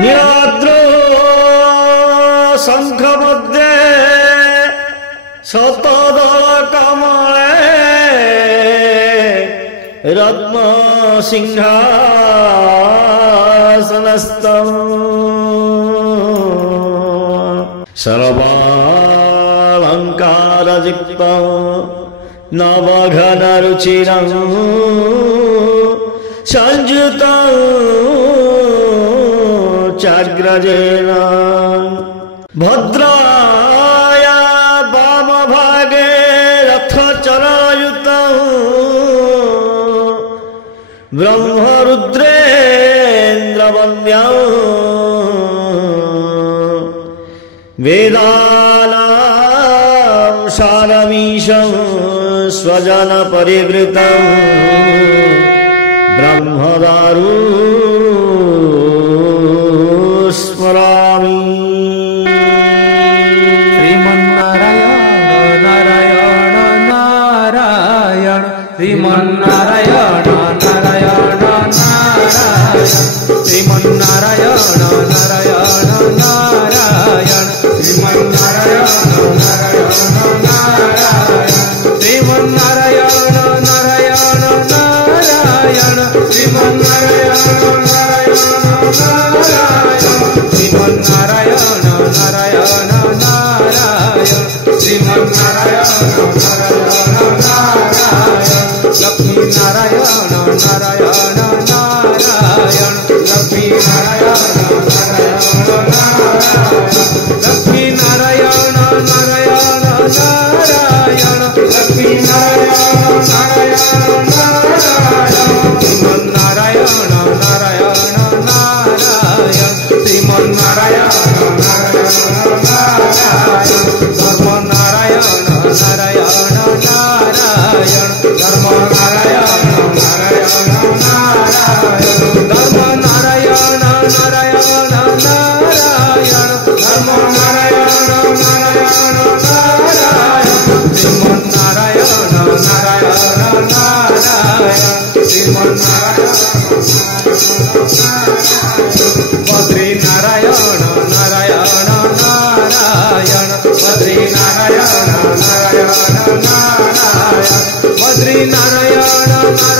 नीलाद्रो शंख मध्ये शतदल कमले रत्न सिंहासनस्थं सर्वालंकारयुक्तं नवघनरुचिरं संयुतं चाग्रजेन भद्राया वामभागे रथचरायुतं ब्रह्मरुद्रेन्द्रवन्द्यं वेदानां सारमीशं स्वजनपरिवृतं ब्रह्मदारु स्मरामि। श्रीमन्नारायण नारायण नारायण श्रीमन्नारायण नारायण नारायण श्रीमन्नारायण नारायण नारायण श्रीमन्नारायण नारायण नारायण श्रीमन्नारायण नारायण नारायण श्रीमन्नारायण नारायण नारायण श्रीमन्नारायण नारायण नारायण श्रीमन्नारायण नारायण नारायण लक्ष्मी नारायण नारायण नारायण लक्ष्मी नारायण नारायण नारायण लक्ष्मी नारायण नारायण नारायण लक्ष्मी नारायण नारायण नारायण श्रीमन्नारायण नारायण नारायण श्रीमन्नारायण नारायण नारायण धर्म नारायण नारायण नारायण धर्म नारायण नारायण नारायण धर्म नारायण नारायण नारायण धर्म नारायण नारायण नारायण श्रीमन्नारायण नारायण नारायण श्रीमन्नारायण बद्री नारायण नारायण नारायण बद्री नारायण नारायण नारायण बद्री नारायण नारायण